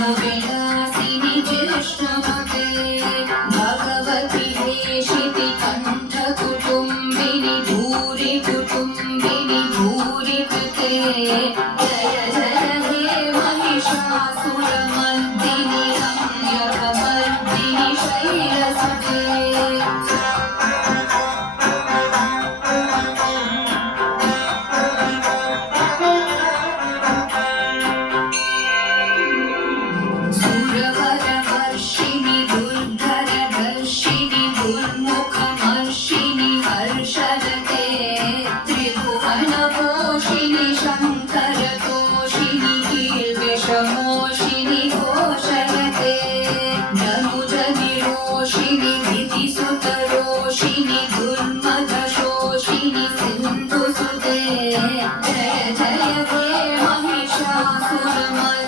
विष्णुविलासिनि जिष्णुमते भगवति हेशिति कण्ठकुटुम्बिनि भूरि कुटुम्बिनि भूरि कृते जय जय हे महिषासुरमर्दिनि रम्यकमर्दिनि शैलसुते सुरवरवर्षिणि दुर्धरदर्शिनि दुर्मुखमर्षिणि हर्षरते त्रिभुवनपोषिणि शङ्करतोषिणि कीर्विषमोषिणि घोषयते धनुजनिरोषिणि धृतिसुतरोषिणि दुर्मदशोषिणि सिन्धुसुते जय जय हे महिषासुरमर्दिनि